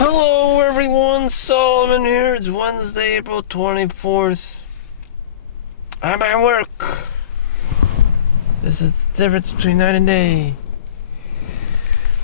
Hello everyone, Solomon here. It's Wednesday, April 24th. I'm at work. This is the difference between night and day.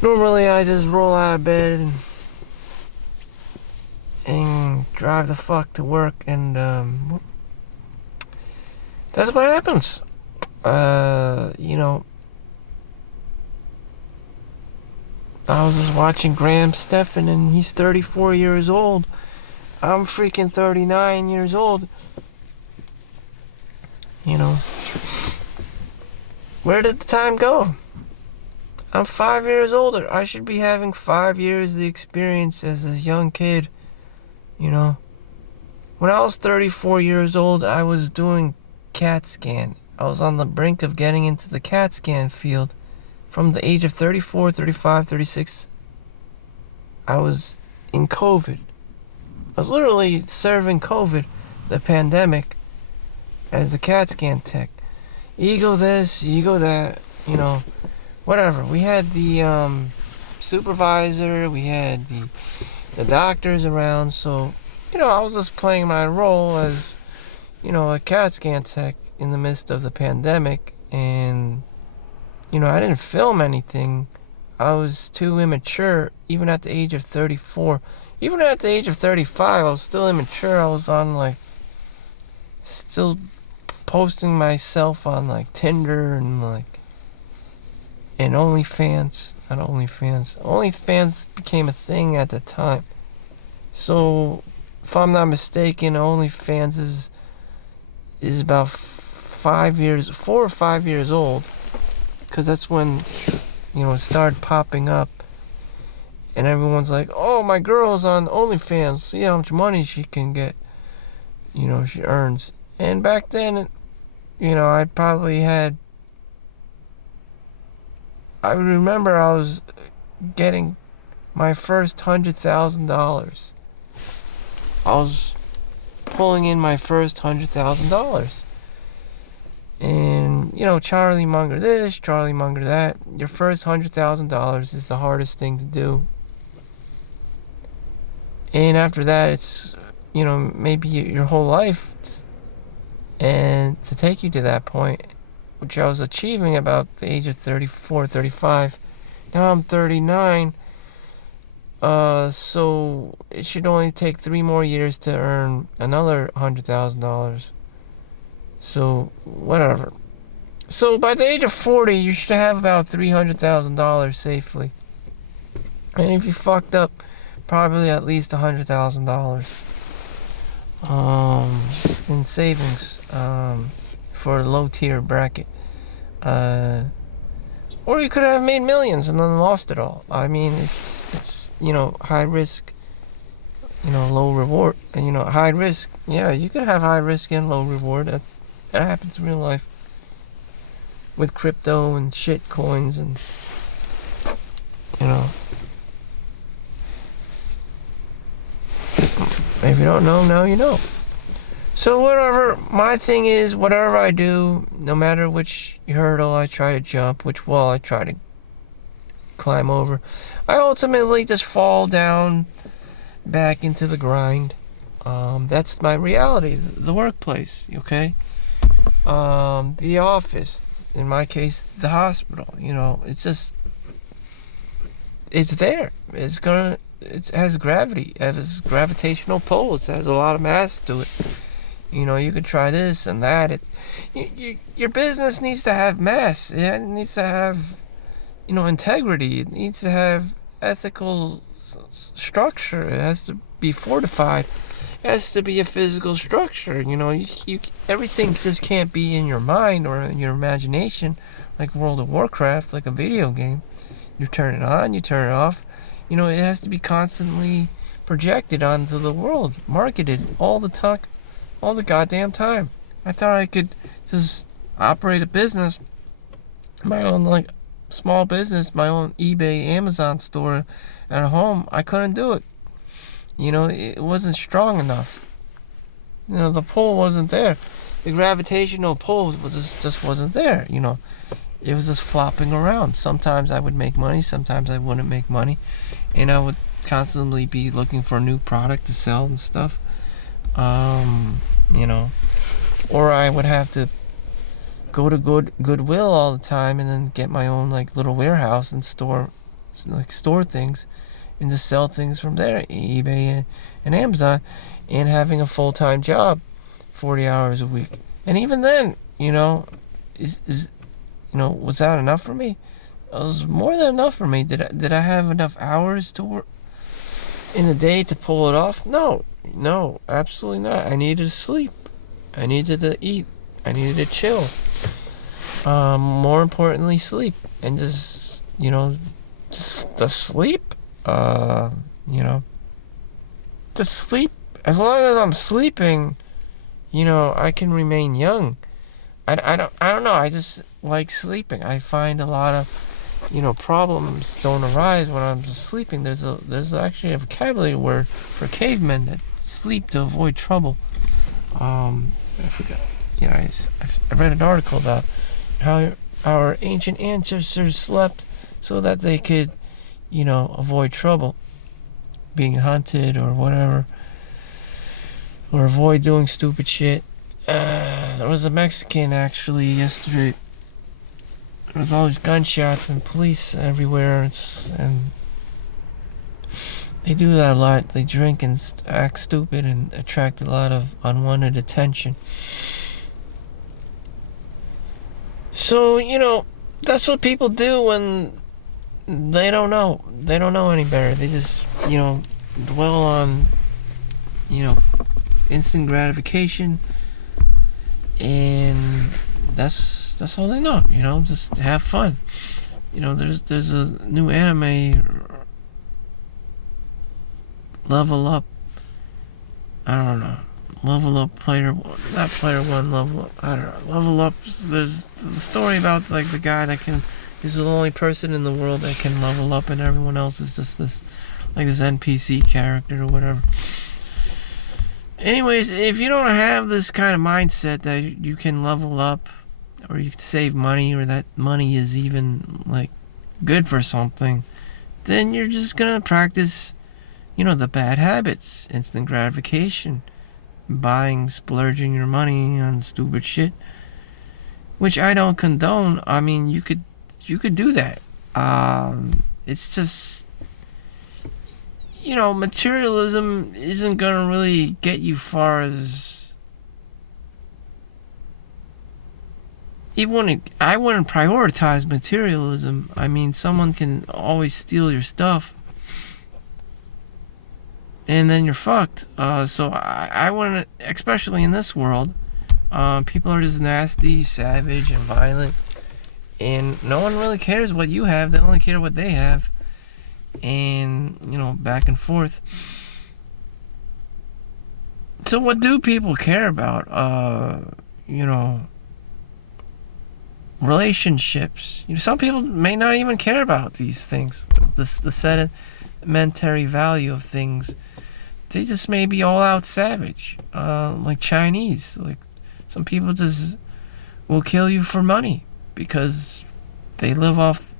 Normally I just roll out of bed and drive the fuck to work, and that's what happens. I was just watching Graham Stephan, and he's 34 years old. I'm freaking 39 years old. Where did the time go? I'm 5 years older. I should be having 5 years the experience as this young kid. When I was 34 years old, I was doing CAT scan. I was on the brink of getting into the CAT scan field. From the age of 34, 35, 36, I was in COVID. I was literally serving COVID, the pandemic, as the CAT scan tech. Ego this, ego that, whatever. We had the supervisor, we had the doctors around, so, I was just playing my role as, a CAT scan tech in the midst of the pandemic, and I didn't film anything. I was too immature, even at the age of 34. Even at the age of 35, I was still immature. I was on, still posting myself on, Tinder and, and OnlyFans. Not OnlyFans. OnlyFans became a thing at the time. So, if I'm not mistaken, OnlyFans is about 4 or 5 years old. Because that's when, it started popping up. And everyone's like, oh, my girl's on OnlyFans. See how much money she can get. She earns. And back then, I probably had... I remember I was getting my first $100,000. I was pulling in my first $100,000. And, Charlie Munger this, Charlie Munger that. Your first $100,000 is the hardest thing to do. And after that, it's, maybe your whole life. And to take you to that point, which I was achieving about the age of 34, 35. Now I'm 39. So it should only take 3 more years to earn another $100,000. So, whatever. So, by the age of 40, you should have about $300,000 safely. And if you fucked up, probably at least $100,000 in savings for a low-tier bracket. Or you could have made millions and then lost it all. I mean, it's high risk, low reward. And, high risk, yeah, you could have high risk and low reward. That happens in real life with crypto and shit coins, and if you don't know, now you know. So whatever, my thing is, whatever I do, no matter which hurdle I try to jump, which wall I try to climb over, I ultimately just fall down back into the grind. That's my reality, the workplace, okay? The office, in my case, the hospital, it's there. It has gravity, it has gravitational pulls, it has a lot of mass to it. You could try this and that. Your business needs to have mass. It needs to have, integrity. It needs to have ethical structure. It has to be fortified. It has to be a physical structure. Everything just can't be in your mind or in your imagination, like World of Warcraft, like a video game. You turn it on, you turn it off. It has to be constantly projected onto the world, marketed all the time, all the goddamn time. I thought I could just operate a business, my own small business, my own eBay, Amazon store at home. I couldn't do it. It wasn't strong enough. The pull wasn't there. The gravitational pull just wasn't there. It was just flopping around. Sometimes I would make money, sometimes I wouldn't make money, and I would constantly be looking for a new product to sell and stuff. You know, or I would have to go to Goodwill all the time and then get my own like little warehouse and store things and just sell things from there, eBay and Amazon, and having a full-time job, 40 hours a week. And even then, is was that enough for me? It was more than enough for me. Did I have enough hours to work in the day to pull it off? No, absolutely not. I needed to sleep. I needed to eat. I needed to chill. More importantly, sleep. And just the sleep. Just sleep. As long as I'm sleeping, I can remain young. I don't know. I just like sleeping. I find a lot of problems don't arise when I'm just sleeping. There's actually a vocabulary word for cavemen that sleep to avoid trouble. I forgot. I read an article about how our ancient ancestors slept so that they could, avoid trouble, being hunted or whatever, or avoid doing stupid shit. There was a Mexican actually yesterday. There was all these gunshots and police everywhere, and they do that a lot. They drink and act stupid and attract a lot of unwanted attention. So, that's what people do when they don't know. They don't know any better. They just, dwell on, instant gratification, and that's all they know. Just have fun. There's a new anime, Level Up. I don't know. Level Up not Player One, Level Up. I don't know. Level Up. There's the story about like the guy that is the only person in the world that can level up, and everyone else is just this NPC character or whatever. Anyways, if you don't have this kind of mindset that you can level up, or you can save money, or that money is even like good for something, then you're just gonna practice, the bad habits, instant gratification, splurging your money on stupid shit, which I don't condone. I mean, you could do that. It's just, materialism isn't gonna really get you far as. I wouldn't prioritize materialism. I mean, someone can always steal your stuff, and then you're fucked. So I wouldn't, especially in this world. People are just nasty, savage, and violent, and no one really cares what you have. They only care what they have, and back and forth. So what do people care about? Relationships. Some people may not even care about these things. The sedimentary value of things. They just may be all out savage, like Chinese. Like some people just will kill you for money because they live off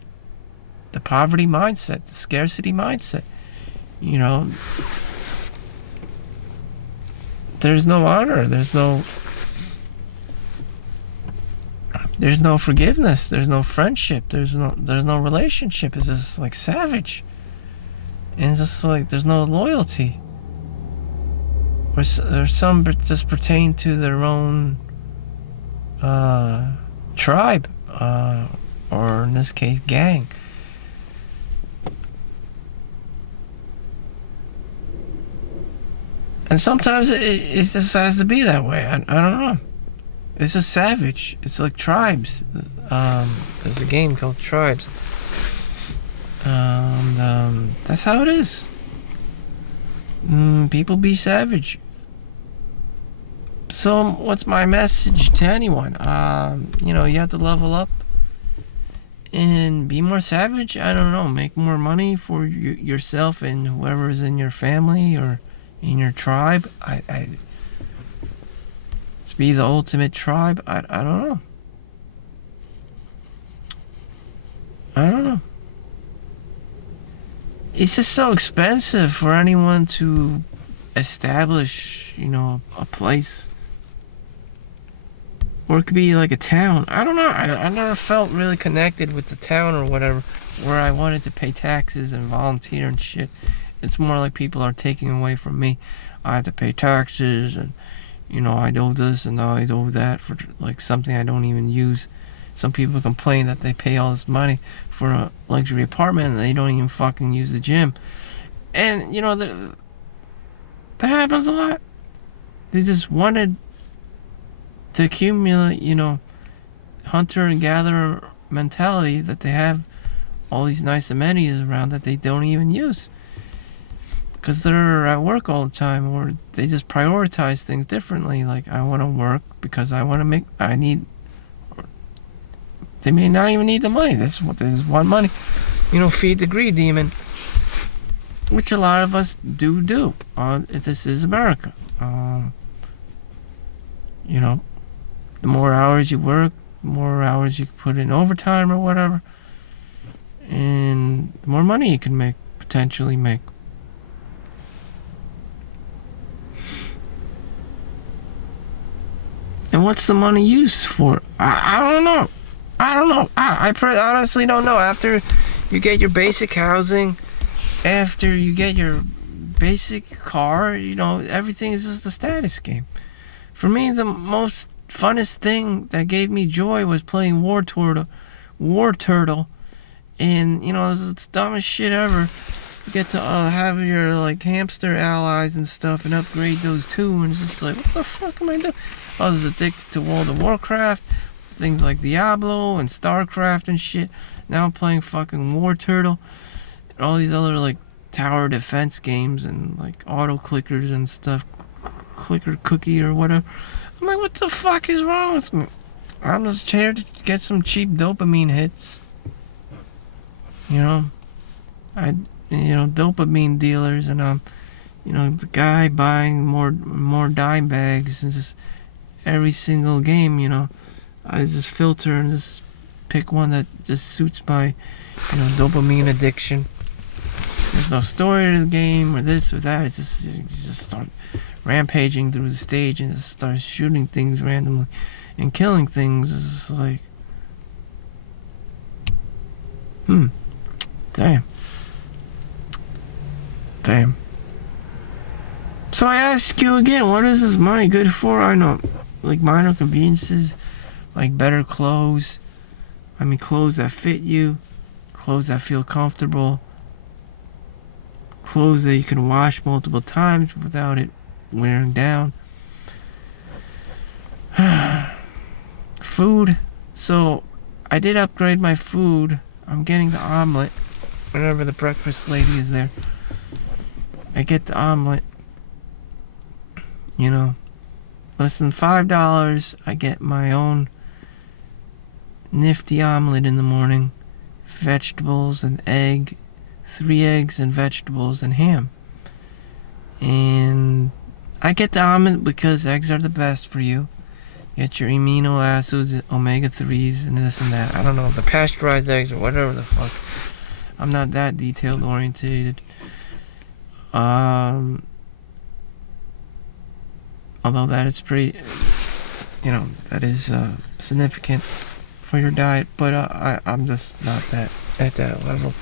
the poverty mindset, the scarcity mindset. There's no honor. There's no forgiveness. There's no friendship. There's no relationship. It's just like savage, and it's just like there's no loyalty. Or some just pertain to their own tribe, or in this case, gang. And sometimes it just has to be that way. I don't know. It's just savage. It's like Tribes. There's a game called Tribes. That's how it is. People be savage. So what's my message to anyone? You have to level up and be more savage. I don't know. Make more money for yourself and whoever is in your family or in your tribe. Let's be the ultimate tribe. I don't know. it's just so expensive for anyone to establish, a place. Or it could be like a town. I don't know. I never felt really connected with the town or whatever, where I wanted to pay taxes and volunteer and shit. It's more like people are taking away from me. I have to pay taxes and, I owe this and I owe that for like something I don't even use. Some people complain that they pay all this money for a luxury apartment and they don't even fucking use the gym. And, that happens a lot. They just wanted to accumulate, hunter and gatherer mentality that they have all these nice amenities around that they don't even use. Because they're at work all the time, or they just prioritize things differently. Like, I want to work because they may not even need the money. This is one money. Feed the greed demon. Which a lot of us do. This is America. The more hours you work, the more hours you can put in overtime or whatever. And the more money you can potentially make. And what's the money used for? I don't know. I honestly don't know. After you get your basic housing, after you get your basic car, everything is just a status game. For me, the most funnest thing that gave me joy was playing War Turtle. And, it's the dumbest shit ever. You get to have your, hamster allies and stuff and upgrade those too. And it's just like, what the fuck am I doing? I was addicted to World of Warcraft, things like Diablo and StarCraft and shit. Now I'm playing fucking War Turtle and all these other, tower defense games and, auto clickers and stuff. Clicker cookie or whatever. I'm like, what the fuck is wrong with me? I'm just here to get some cheap dopamine hits. Dopamine dealers, and the guy buying more dime bags, and just every single game, I just filter and just pick one that just suits my, dopamine addiction. There's no story to the game or this or that. It's just you just start rampaging through the stage and just start shooting things randomly and killing things. It's just like, damn. So I ask you again, what is this money good for? I know, minor conveniences, better clothes. I mean, clothes that fit you, clothes that feel comfortable, clothes that you can wash multiple times without it wearing down. Food. So I did upgrade my food. I'm getting the omelet whenever the breakfast lady is there. I get the omelet. Less than $5. I get my own nifty omelet in the morning. Vegetables and egg. 3 eggs and vegetables and ham. And I get the omelet because eggs are the best for you. You get your amino acids, omega-3s, and this and that. I don't know, the pasteurized eggs or whatever the fuck. I'm not that detailed oriented. Although that is pretty, that is significant for your diet. But I'm just not at that level.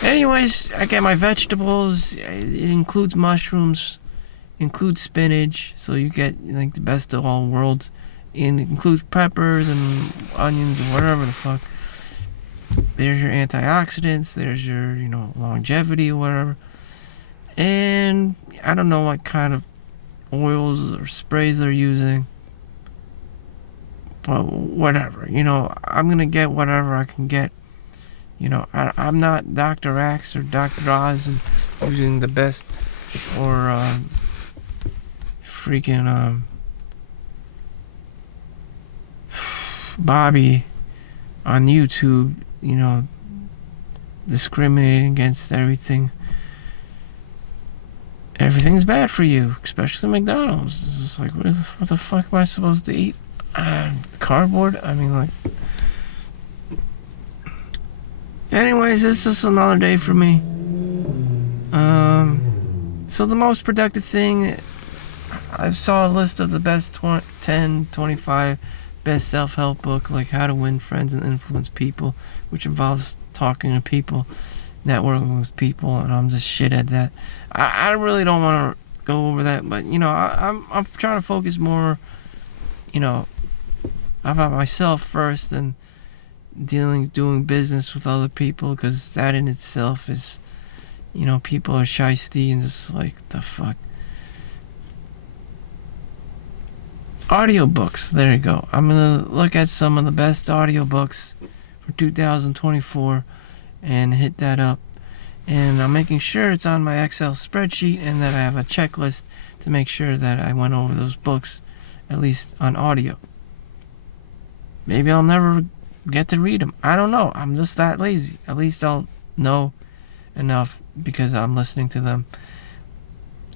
Anyways, I get my vegetables. It includes mushrooms, includes spinach, so you get the best of all worlds. And it includes peppers and onions and whatever the fuck. There's your antioxidants. There's your longevity or whatever. And I don't know what kind of oils or sprays they're using, but whatever. I'm gonna get whatever I can get. I'm not Dr. Axe or Dr. Oz and using the best or freaking Bobby on YouTube, discriminating against everything. Everything's bad for you, especially McDonald's. It's just like, what the fuck am I supposed to eat? Cardboard? I mean, anyways, it's just another day for me. So the most productive thing, I saw a list of the best 10, 25 best self-help book, like How to Win Friends and Influence People, which involves talking to people, networking with people, and I'm just shit at that. I really don't want to go over that, but I'm trying to focus more, about myself first and doing business with other people, because that in itself is, people are shisty and just like, the fuck. Audiobooks, there you go. I'm gonna look at some of the best audiobooks for 2024 and hit that up. And I'm making sure it's on my Excel spreadsheet and that I have a checklist to make sure that I went over those books, at least on audio. Maybe I'll never get to read them. I don't know. I'm just that lazy. At least I'll know enough because I'm listening to them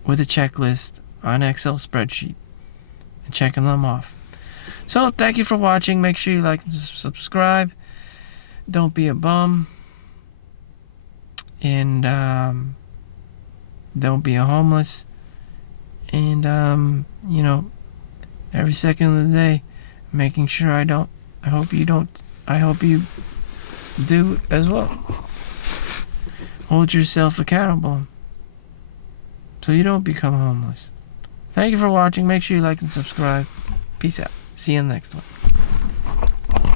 with a checklist on Excel spreadsheet and checking them off. So thank you for watching. Make sure you like and subscribe. Don't be a bum. And don't be a homeless. And every second of the day, making sure I don't. I hope you don't. I hope you do as well. Hold yourself accountable so you don't become homeless. Thank you for watching. Make sure you like and subscribe. Peace out. See you in the next one.